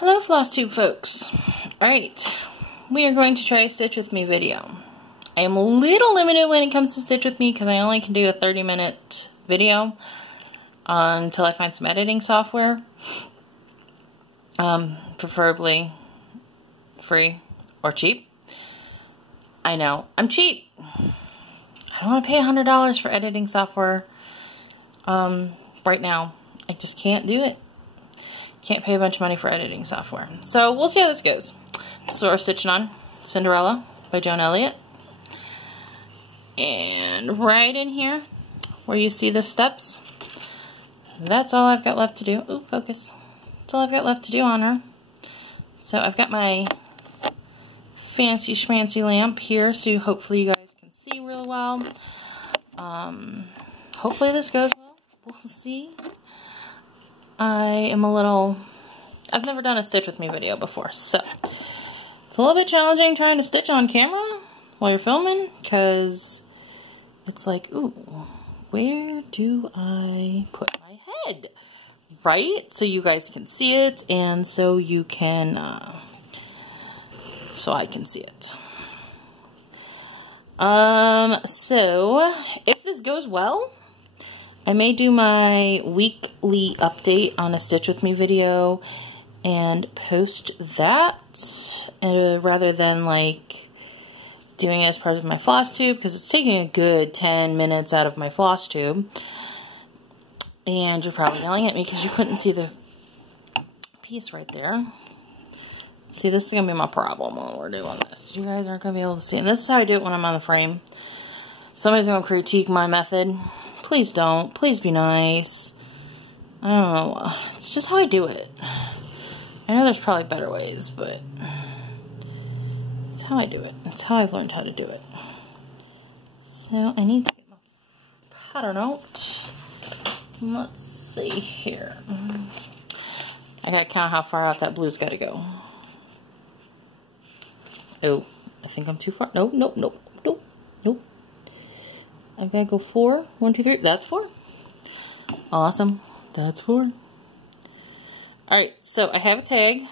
Hello FlossTube folks. Alright, we are going to try a Stitch With Me video. I am a little limited when it comes to Stitch With Me because I only can do a 30-minute video until I find some editing software. Preferably free or cheap. I know, I'm cheap. I don't want to pay $100 for editing software right now. I just can't do it. Can't pay a bunch of money for editing software. So we'll see how this goes. So we're stitching on Cinderella by Joan Elliott. And right in here, where you see the steps, that's all I've got left to do. Ooh, focus. That's all I've got left to do on her. So I've got my fancy schmancy lamp here, so hopefully you guys can see real well. Hopefully this goes well. We'll see. I've never done a Stitch With Me video before, so it's a little bit challenging trying to stitch on camera while you're filming, because it's like, ooh, where do I put my head? Right? So you guys can see it, and so you can, so I can see it. So if this goes well, I may do my weekly update on a Stitch With Me video and post that rather than like doing it as part of my floss tube, because it's taking a good 10 minutes out of my floss tube. And you're probably yelling at me because you couldn't see the piece right there. See, this is going to be my problem when we're doing this. You guys aren't going to be able to see. And this is how I do it when I'm on the frame. Somebody's going to critique my method. Please don't. Please be nice. I don't know. It's just how I do it. I know there's probably better ways, but it's how I do it. It's how I've learned how to do it. So I need to get my pattern out. Let's see here. I gotta count how far out that blue's gotta go. Oh, I think I'm too far. Nope, nope, nope, nope, nope. I've got to go 4. 1, 2, 3. That's 4. Awesome. That's 4. Alright, so I have a tag.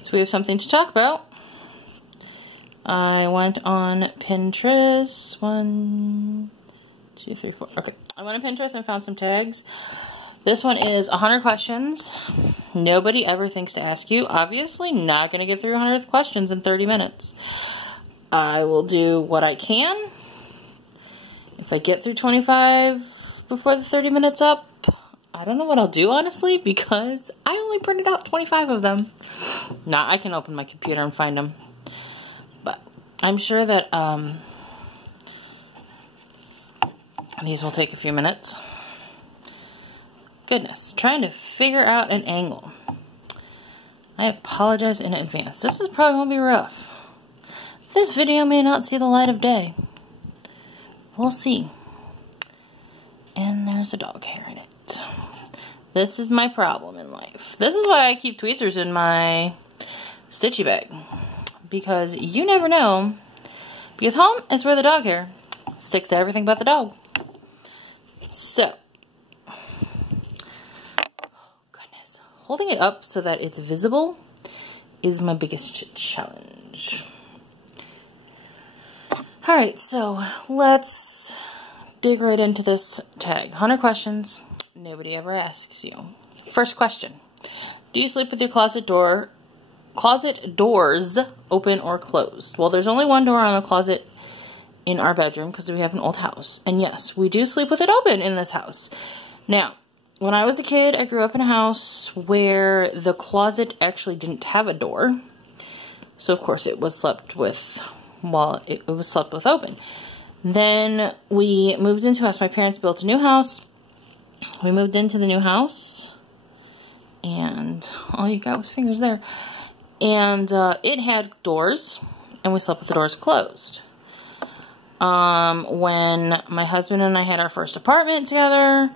So we have something to talk about. I went on Pinterest. 1, 2, 3, 4. Okay. I went on Pinterest and found some tags. This one is 100 questions nobody ever thinks to ask you. Obviously, not going to get through 100 questions in 30 minutes. I will do what I can. If I get through 25 before the 30 minutes up, I don't know what I'll do, honestly, because I only printed out 25 of them. Now, I can open my computer and find them. But I'm sure that these will take a few minutes. Goodness, trying to figure out an angle. I apologize in advance. This is probably going to be rough. This video may not see the light of day. We'll see. And there's a dog hair in it. This is my problem in life. This is why I keep tweezers in my stitchy bag. Because you never know. Because home is where the dog hair sticks to everything but the dog. So. Oh, goodness. Holding it up so that it's visible is my biggest challenge. Alright, so let's dig right into this tag. 100 questions nobody ever asks you. First question. Do you sleep with your closet doors open or closed? Well, there's only one door on the closet in our bedroom because we have an old house. And yes, we do sleep with it open in this house. Now, when I was a kid, I grew up in a house where the closet actually didn't have a door. So, of course, it was slept with... Well, it was slept with open. Then we moved into a house. My parents built a new house. We moved into the new house. And all you got was fingers there. And it had doors. And we slept with the doors closed. When my husband and I had our first apartment together,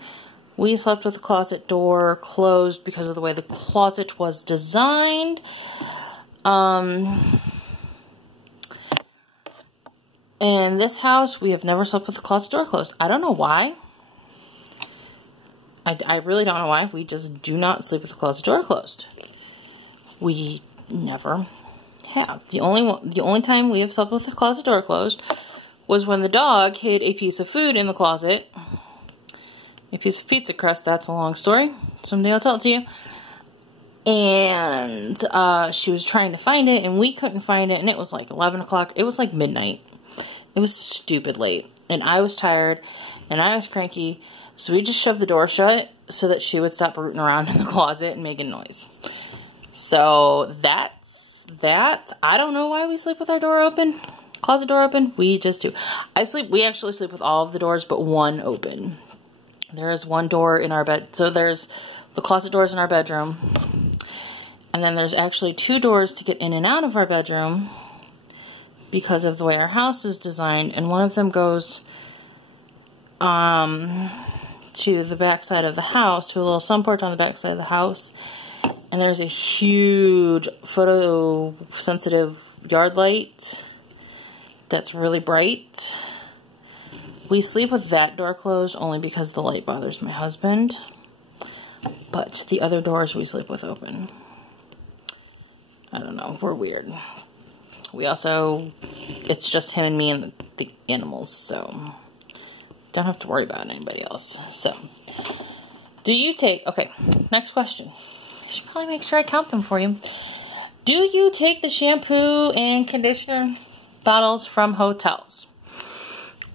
we slept with the closet door closed because of the way the closet was designed. In this house, we have never slept with the closet door closed. I don't know why. I really don't know why. We just do not sleep with the closet door closed. We never have. The only time we have slept with the closet door closed was when the dog hid a piece of food in the closet. A piece of pizza crust. That's a long story. Someday I'll tell it to you. And she was trying to find it, and we couldn't find it, and it was like 11 o'clock. It was like midnight. It was stupid late, and I was tired, and I was cranky, so we just shoved the door shut so that she would stop rooting around in the closet and making noise. So that's that. I don't know why we sleep with our door open, closet door open. We just do. We actually sleep with all of the doors but one open. There is one door in our bed. So there's the closet doors in our bedroom. And then there's actually 2 doors to get in and out of our bedroom because of the way our house is designed. And one of them goes to the back side of the house, to a little sun porch on the back side of the house. And there's a huge photosensitive yard light that's really bright. We sleep with that door closed only because the light bothers my husband. But the other doors we sleep with open. I don't know. We're weird. We also, it's just him and me and the animals, so don't have to worry about anybody else. So, do you take, okay, next question. I should probably make sure I count them for you. Do you take the shampoo and conditioner bottles from hotels?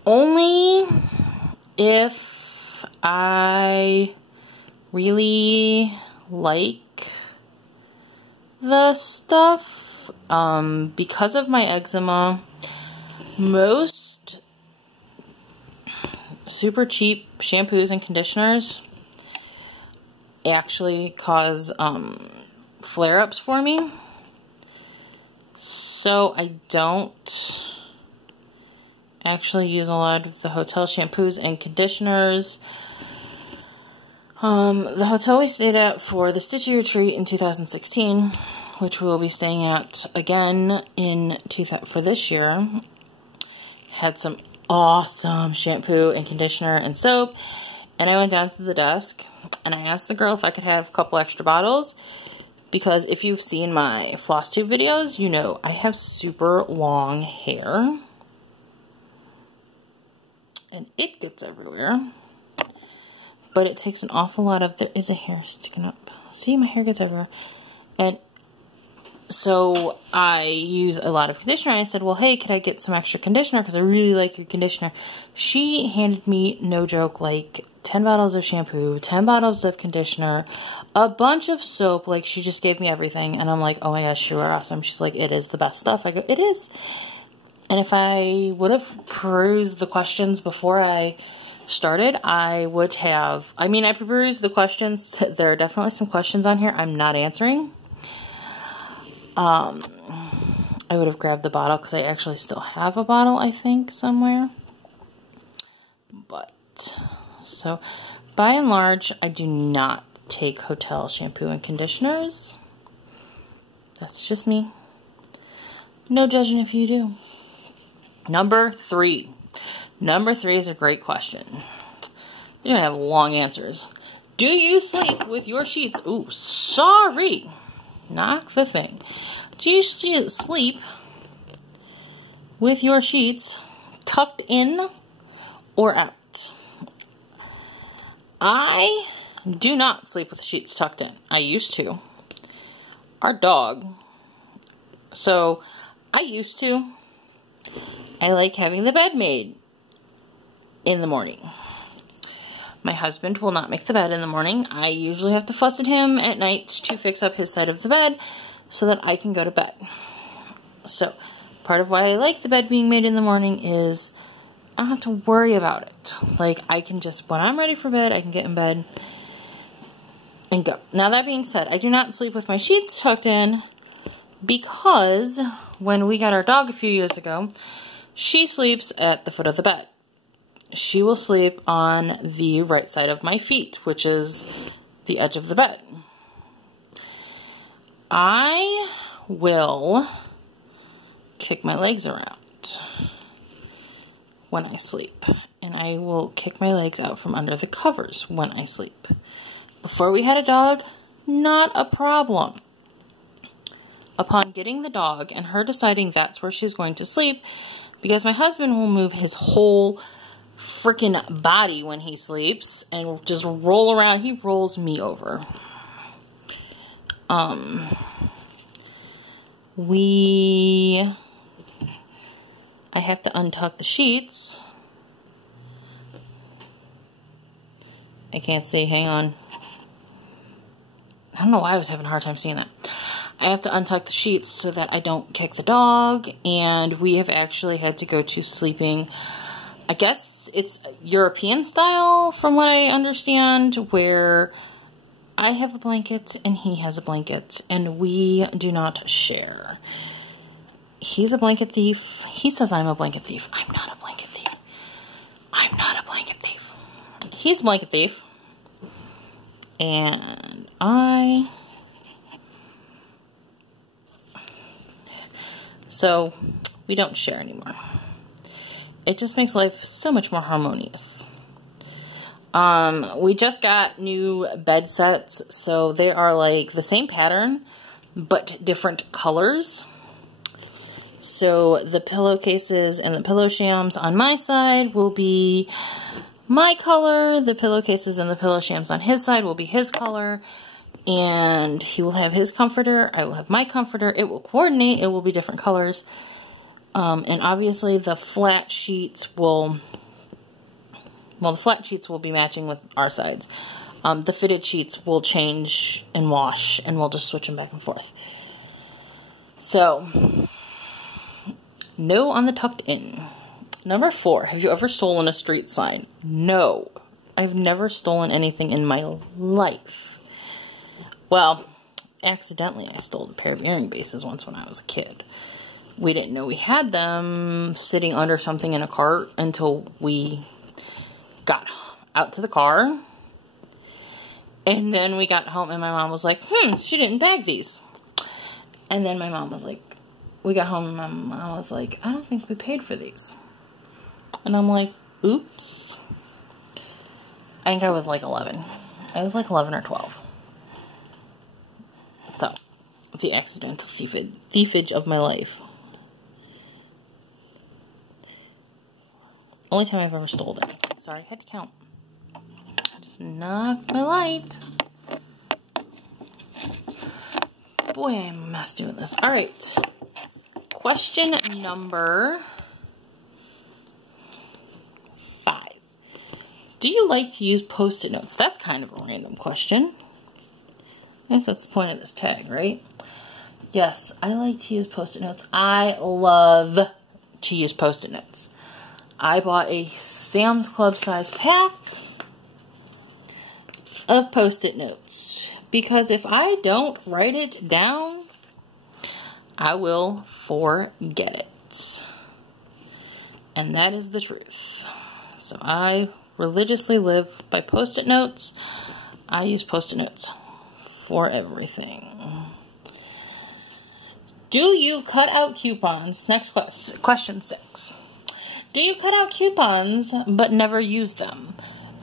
Only if I really like the stuff. Because of my eczema, most super cheap shampoos and conditioners actually cause flare-ups for me. So I don't actually use a lot of the hotel shampoos and conditioners. The hotel we stayed at for the Stitchy Retreat in 2016, which we'll be staying at again for this year, had some awesome shampoo and conditioner and soap. And I went down to the desk and I asked the girl if I could have a couple extra bottles, because if you've seen my floss tube videos, you know I have super long hair and it gets everywhere. But it takes an awful lot of, there is a hair sticking up. See, my hair gets everywhere. And so I use a lot of conditioner. I said, well, hey, could I get some extra conditioner? Because I really like your conditioner. She handed me, no joke, like 10 bottles of shampoo, 10 bottles of conditioner, a bunch of soap. Like, she just gave me everything. And I'm like, oh my gosh, you are awesome. She's like, it is the best stuff. I go, it is. And if I would have perused the questions before I started, I would have, I perused the questions. There are definitely some questions on here I'm not answering. I would have grabbed the bottle because I actually still have a bottle, I think, somewhere. But, so, by and large, I do not take hotel shampoo and conditioners. That's just me. No judging if you do. Number 3. Number 3 is a great question. You're gonna have long answers. Do you sleep with your sheets? Ooh, sorry. Knock the thing. Do you sleep with your sheets tucked in or out? I do not sleep with the sheets tucked in. I used to. Our dog. So, I used to. I like having the bed made in the morning. My husband will not make the bed in the morning. I usually have to fuss at him at night to fix up his side of the bed so that I can go to bed. So, part of why I like the bed being made in the morning is I don't have to worry about it. Like, I can just, when I'm ready for bed, I can get in bed and go. Now, that being said, I do not sleep with my sheets tucked in because when we got our dog a few years ago, she sleeps at the foot of the bed. She will sleep on the right side of my feet, which is the edge of the bed. I will kick my legs around when I sleep, and I will kick my legs out from under the covers when I sleep. Before we had a dog, not a problem. upon getting the dog and her deciding that's where she's going to sleep, because my husband will move his whole freaking body when he sleeps and just roll around. He rolls me over. I have to untuck the sheets. I can't see, hang on. I don't know why I was having a hard time seeing that. I have to untuck the sheets so that I don't kick the dog, and we have actually had to go to sleeping, I guess it's European style from what I understand, where I have a blanket and he has a blanket and we do not share. He's a blanket thief. He says I'm a blanket thief. I'm not a blanket thief. I'm not a blanket thief. He's a blanket thief. And so we don't share anymore. It just makes life so much more harmonious. We just got new bed sets, so they are like the same pattern, but different colors. So the pillowcases and the pillow shams on my side will be my color. The pillowcases and the pillow shams on his side will be his color. And he will have his comforter. I will have my comforter. It will coordinate. It will be different colors. And obviously the flat sheets will... Well, the flat sheets will be matching with our sides. The fitted sheets will change and wash, and we'll just switch them back and forth. So, no on the tucked in. Number 4, have you ever stolen a street sign? No. I've never stolen anything in my life. Well, accidentally I stole a pair of earring bases once when I was a kid. We didn't know we had them sitting under something in a cart until we got out to the car. And then we got home and my mom was like, she didn't bag these. And then my mom was like, we got home and my mom was like, I don't think we paid for these. And I'm like, oops. I think I was like 11. I was like 11 or 12. So, the accidental thiefage of my life. Only time I've ever stolen anything. Sorry, I had to count. I just knocked my light. Boy, I'm a mess doing this. Alright. Question number 5. Do you like to use Post-it notes? That's kind of a random question. I guess that's the point of this tag, right? Yes, I like to use Post-it notes. I love to use Post-it notes. I bought a Sam's Club size pack of Post-it notes because if I don't write it down, I will forget it. And that is the truth. So I religiously live by Post-it notes. I use Post-it notes for everything. Do you cut out coupons? Next question 6. Do you cut out coupons but never use them?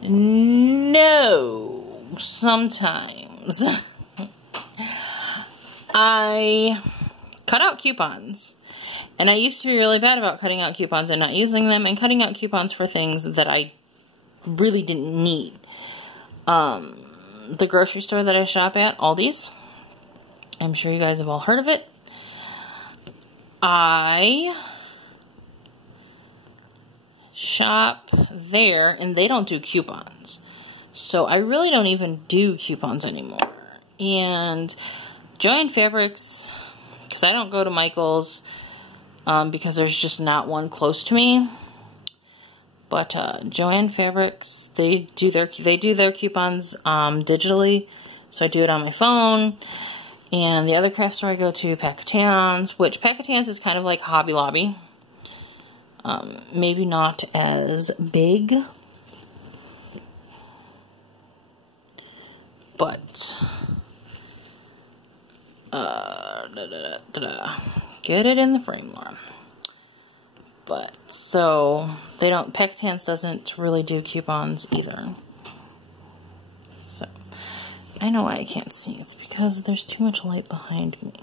No, sometimes. I cut out coupons, and I used to be really bad about cutting out coupons and not using them, and cutting out coupons for things that I really didn't need. The grocery store that I shop at, Aldi's, I'm sure you guys have all heard of it. I shop there, and they don't do coupons. So I really don't even do coupons anymore. And Joann Fabrics, because I don't go to Michael's, because there's just not one close to me. But Joann Fabrics, they do their coupons digitally, so I do it on my phone. And the other craft store I go to, Packatans, which Packatans is kind of like Hobby Lobby. Maybe not as big, but get it in the frame, Laura. But so they don't. Packatans doesn't really do coupons either. So I know why I can't see. It's because there's too much light behind me.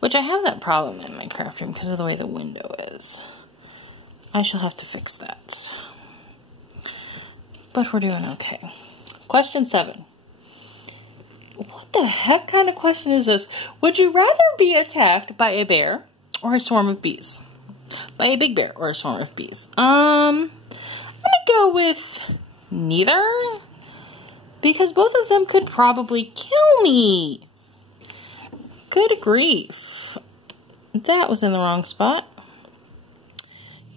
Which I have that problem in my craft room because of the way the window is. I shall have to fix that. But we're doing okay. Question 7. What the heck kind of question is this? Would you rather be attacked by a bear or a swarm of bees? By a big bear or a swarm of bees? I'm gonna go with neither. Because both of them could probably kill me. Good grief. That was in the wrong spot.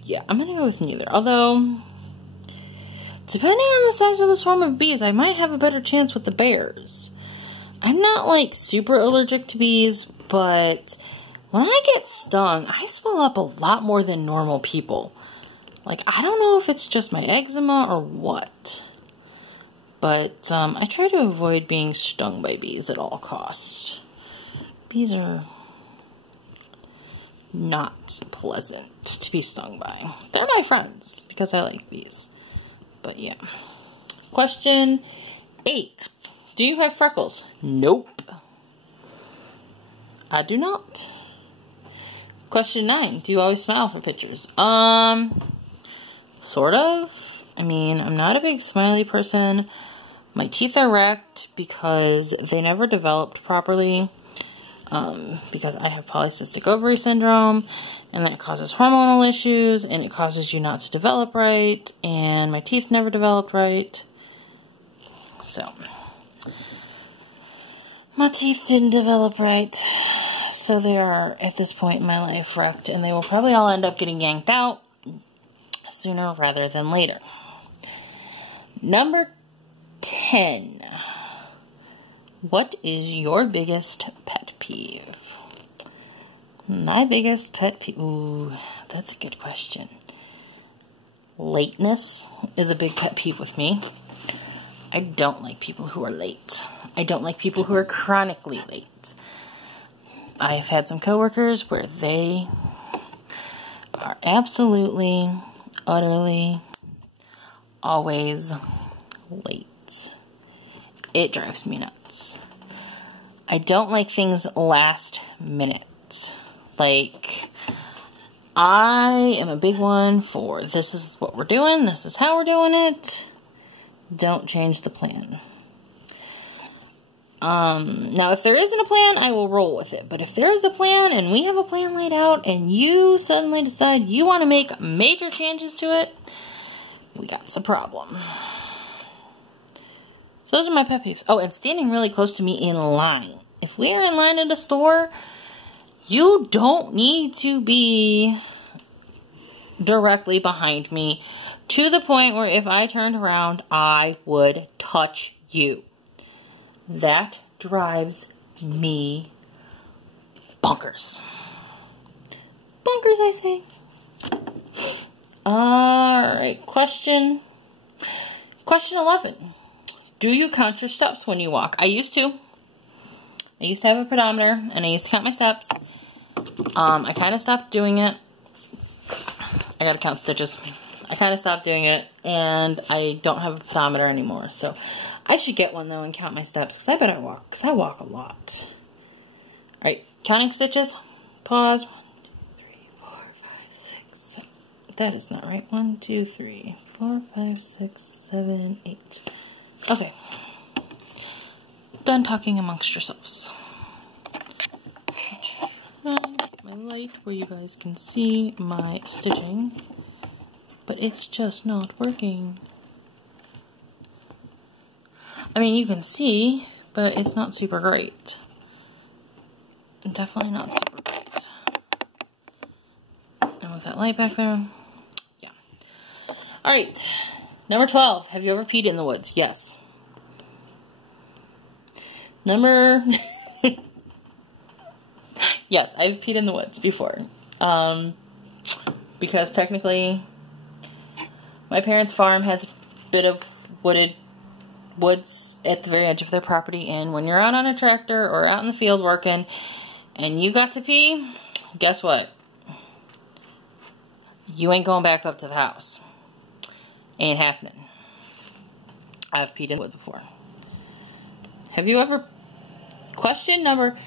Yeah, I'm gonna go with neither. Although, depending on the size of the swarm of bees, I might have a better chance with the bears. I'm not like super allergic to bees, but when I get stung, I swell up a lot more than normal people. Like, I don't know if it's just my eczema or what. But I try to avoid being stung by bees at all costs. Bees are not pleasant to be stung by. They're my friends because I like bees. But yeah. Question 8. Do you have freckles? Nope. I do not. Question 9. Do you always smile for pictures? Sort of. I mean, I'm not a big smiley person. My teeth are wrecked because they never developed properly. Because I have polycystic ovary syndrome, and that causes hormonal issues, and it causes you not to develop right, and my teeth never developed right. So, my teeth didn't develop right, so they are, at this point in my life, wrecked, and they will probably all end up getting yanked out sooner rather than later. Number 10. What is your biggest pet peeve? My biggest pet peeve... Ooh, that's a good question. Lateness is a big pet peeve with me. I don't like people who are late. I don't like people who are chronically late. I've had some coworkers where they are absolutely, utterly, always late. It drives me nuts. I don't like things last minute. Like, I am a big one for this is what we're doing, this is how we're doing it. Don't change the plan. Now if there isn't a plan, I will roll with it. But if there is a plan and we have a plan laid out and you suddenly decide you want to make major changes to it, we got a problem. So those are my pet peeves. Oh, and standing really close to me in line. If we are in line at a store, you don't need to be directly behind me to the point where if I turned around, I would touch you. That drives me bonkers. Bonkers, I say. Alright, question 11. Do you count your steps when you walk? I used to. I used to have a pedometer, and I used to count my steps. I kind of stopped doing it. I gotta count stitches. I kind of stopped doing it, and I don't have a pedometer anymore. So I should get one, though, and count my steps, because I bet I walk, because I walk a lot. Alright, counting stitches. Pause. 1, 2, 3, 4, 5, 6, 7. That is not right. 1, 2, 3, 4, 5, 6, 7, 8. Okay. Done talking amongst yourselves. Get my light where you guys can see my stitching, but it's just not working. I mean, you can see, but it's not super great. Definitely not super great. And with that light back there, yeah. Alright, number 12. Have you ever peed in the woods? Yes. Number... Yes, I've peed in the woods before. Because technically, my parents' farm has a bit of woods at the very edge of their property, and when you're out on a tractor or out in the field working, and you got to pee, guess what? You ain't going back up to the house. Ain't happening. I've peed in the woods before. Have you ever... Question number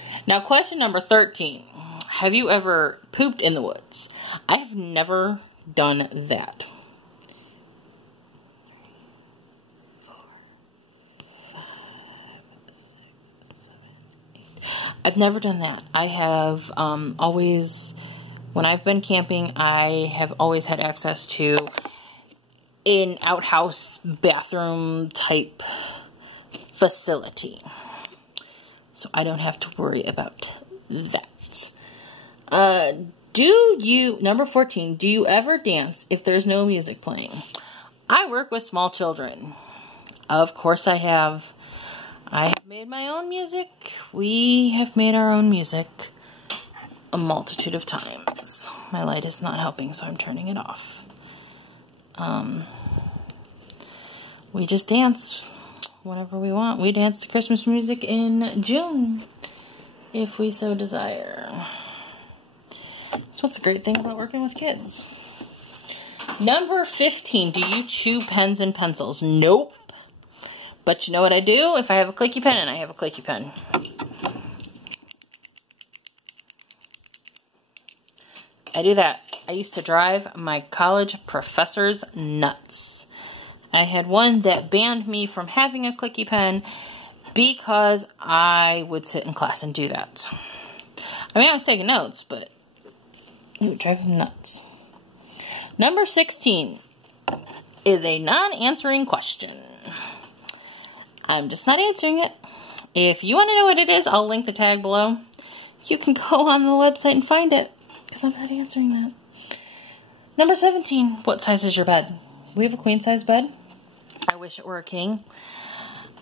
13. have you ever pooped in the woods? I have never done that. 4, 5, 6, 7, 8. I've never done that. I have always, when I've been camping, I have always had access to an outhouse bathroom type facility. So I don't have to worry about that. Number 14, do you ever dance if there's no music playing? I work with small children. Of course I have. I have made my own music. We have made our own music a multitude of times. My light is not helping, so I'm turning it off. We just dance whenever we want. We dance to Christmas music in June, if we so desire. That's what's the great thing about working with kids. Number 15, do you chew pens and pencils? Nope. But you know what I do? If I have a clicky pen, and I have a clicky pen. I do that. I used to drive my college professors nuts. I had one that banned me from having a clicky pen because I would sit in class and do that. I mean, I was taking notes, but it would drive him nuts. Number 16 is a non-answering question. I'm just not answering it. If you want to know what it is, I'll link the tag below. You can go on the website and find it, because I'm not answering that. Number 17, what size is your bed? We have a queen size bed. I wish it were a king,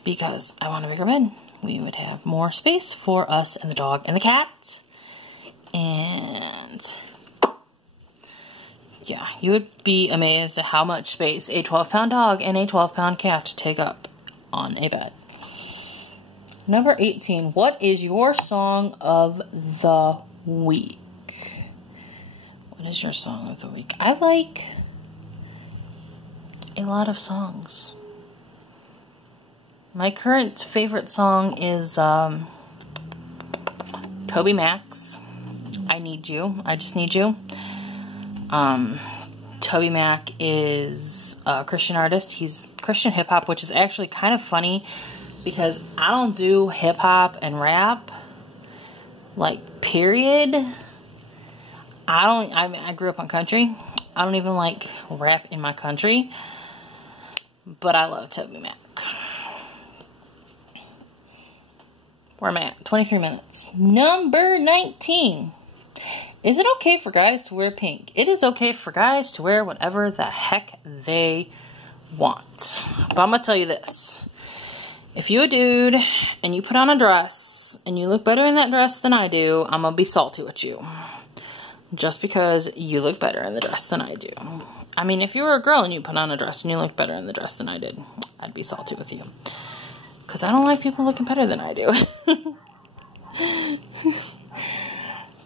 because I want a bigger bed. We would have more space for us and the dog and the cat. And yeah, you would be amazed at how much space a 12-pound dog and a 12-pound cat take up on a bed. Number 18, what is your song of the week? What is your song of the week? I like a lot of songs. My current favorite song is Toby Mac's I Need You. I Just Need You. Toby Mac is a Christian artist. He's Christian hip-hop, which is actually kind of funny because I don't do hip-hop and rap, like, period. I grew up on country. I don't even like rap in my country, but I love Toby Mac. Where am I at? 23 minutes. Number 19. Is it okay for guys to wear pink? It is okay for guys to wear whatever the heck they want. But I'm going to tell you this. If you're a dude and you put on a dress and you look better in that dress than I do, I'm going to be salty with you. Just because you look better in the dress than I do. I mean, if you were a girl and you put on a dress and you look better in the dress than I did, I'd be salty with you. Because I don't like people looking better than I do.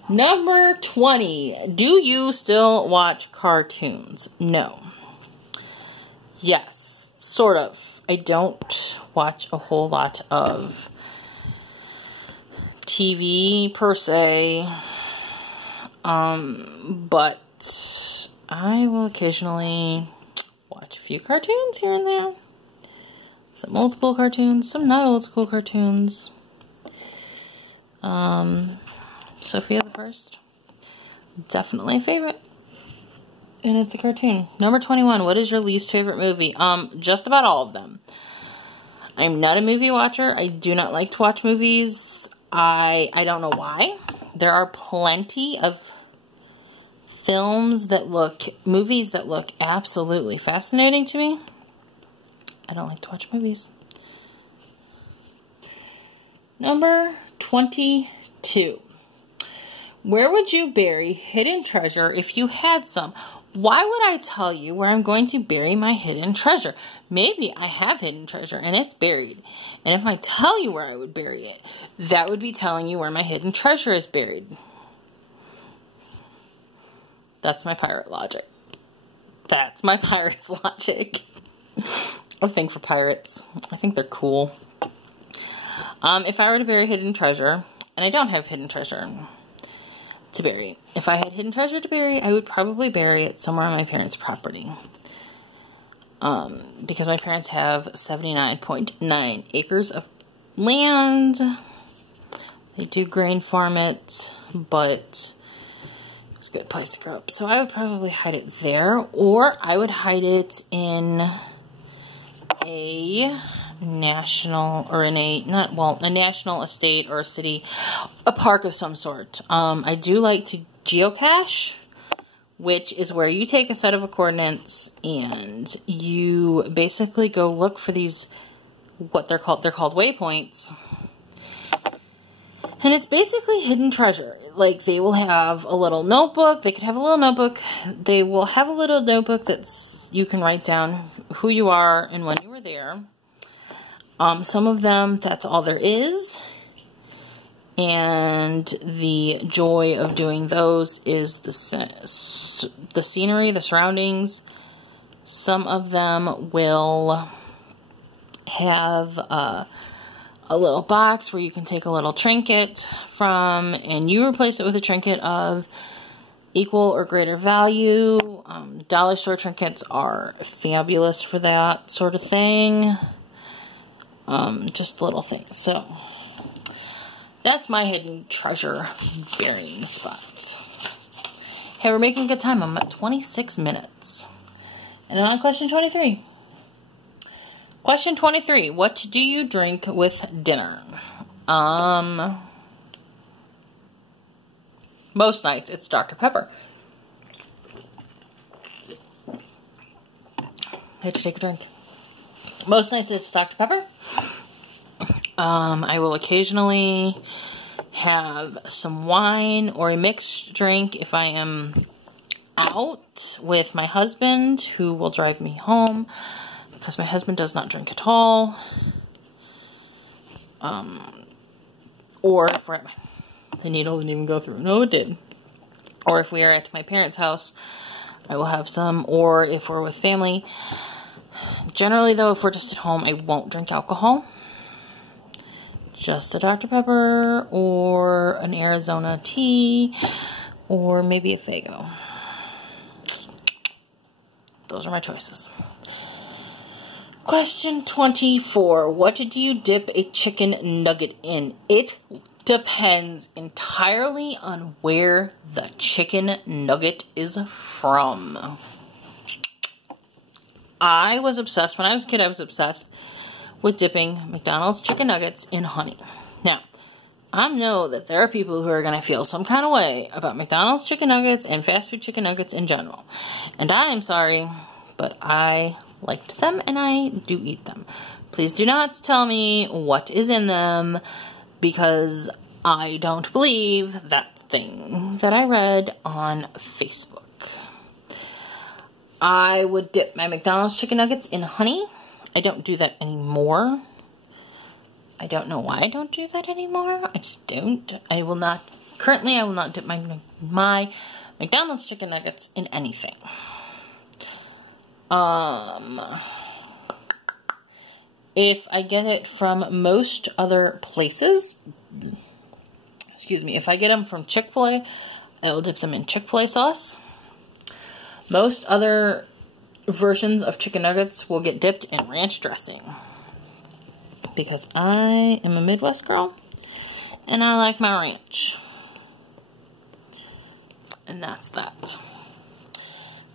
Number 20. Do you still watch cartoons? No. Yes, sort of. I don't watch a whole lot of TV per se. But I will occasionally watch a few cartoons here and there. Some old school cartoons, some not old school cartoons. Sophia the First, definitely a favorite. And it's a cartoon. Number 21, what is your least favorite movie? Just about all of them. I'm not a movie watcher. I do not like to watch movies. I don't know why. There are plenty of movies that look absolutely fascinating to me. I don't like to watch movies. Number 22. Where would you bury hidden treasure if you had some? Why would I tell you where I'm going to bury my hidden treasure? Maybe I have hidden treasure and it's buried. And if I tell you where I would bury it, that would be telling you where my hidden treasure is buried. That's my pirate logic. That's my pirate's logic. I think for pirates. I think they're cool. If I were to bury hidden treasure, and I don't have hidden treasure, to bury. If I had hidden treasure to bury, I would probably bury it somewhere on my parents' property. Because my parents have 79.9 acres of land. They do grain farm it, but it's a good place to grow up. So I would probably hide it there, or I would hide it in a national, or in a, a national estate or a city, a park of some sort. I do like to geocache, which is where you take a set of coordinates and you basically go look for these, what they're called waypoints. And it's basically hidden treasure. Like, they will have a little notebook. They could have a little notebook. They will have a little notebook that's, you can write down who you are and when you were there. Some of them, that's all there is. And the joy of doing those is the scenery, the surroundings. Some of them will have a little box where you can take a little trinket from, and you replace it with a trinket of equal or greater value. Dollar store trinkets are fabulous for that sort of thing. Just little things. So that's my hidden treasure burying spot. Hey, we're making good time. I'm at 26 minutes. And then on question 23. Question 23. What do you drink with dinner? Most nights it's Dr. Pepper. I had to take a drink. Most nights it's Dr. Pepper. I will occasionally have some wine or a mixed drink if I am out with my husband, who will drive me home, because my husband does not drink at all. Or if we're at the needle didn't even go through. No, it did. Or if we are at my parents' house, I will have some. Or if we're with family. Generally, though, if we're just at home, I won't drink alcohol. Just a Dr. Pepper or an Arizona tea or maybe a Faygo. Those are my choices. Question 24. What do you dip a chicken nugget in? It depends entirely on where the chicken nugget is from. I was obsessed, when I was a kid, I was obsessed with dipping McDonald's chicken nuggets in honey. Now, I know that there are people who are going to feel some kind of way about McDonald's chicken nuggets and fast food chicken nuggets in general. And I am sorry, but I liked them and I do eat them. Please do not tell me what is in them, because I don't believe that thing that I read on Facebook. I would dip my McDonald's chicken nuggets in honey. I don't do that anymore. I don't know why I don't do that anymore. I just don't. I will not, currently I will not dip my McDonald's chicken nuggets in anything. If I get it from most other places, excuse me, if I get them from Chick-fil-A, I will dip them in Chick-fil-A sauce. Most other versions of chicken nuggets will get dipped in ranch dressing, because I am a Midwest girl and I like my ranch. And that's that.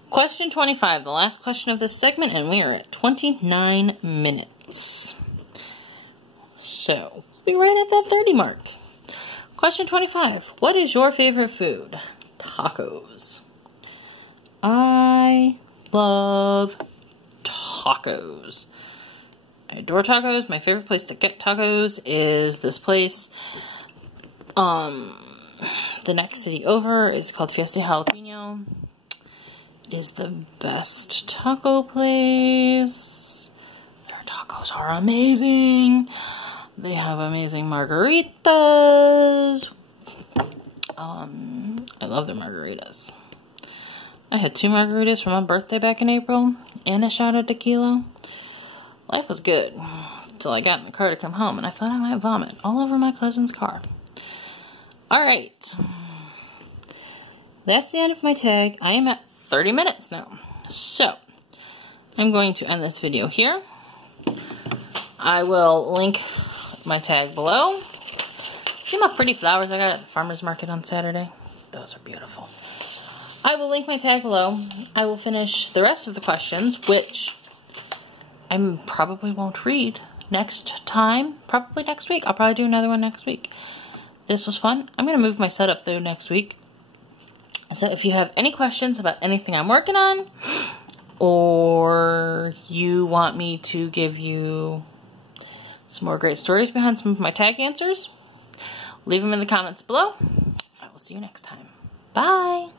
Question 25, the last question of this segment, and we are at 29 minutes. So, we're right at that 30 mark. Question 25, what is your favorite food? Tacos. I love tacos. I adore tacos. My favorite place to get tacos is this place. The next city over is called Fiesta Jalapeno. It is the best taco place. Their tacos are amazing. They have amazing margaritas. I love their margaritas. I had 2 margaritas for my birthday back in April, and a shot of tequila. Life was good, until I got in the car to come home, and I thought I might vomit all over my cousin's car. Alright. that's the end of my tag. I am at 30 minutes now. So, I'm going to end this video here. I will link my tag below. See my pretty flowers I got at the farmer's market on Saturday? Those are beautiful. I will link my tag below. I will finish the rest of the questions, which I probably won't read next time. Probably next week. I'll probably do another one next week. This was fun. I'm going to move my setup though next week. So if you have any questions about anything I'm working on, or you want me to give you some more great stories behind some of my tag answers, leave them in the comments below. I will see you next time. Bye!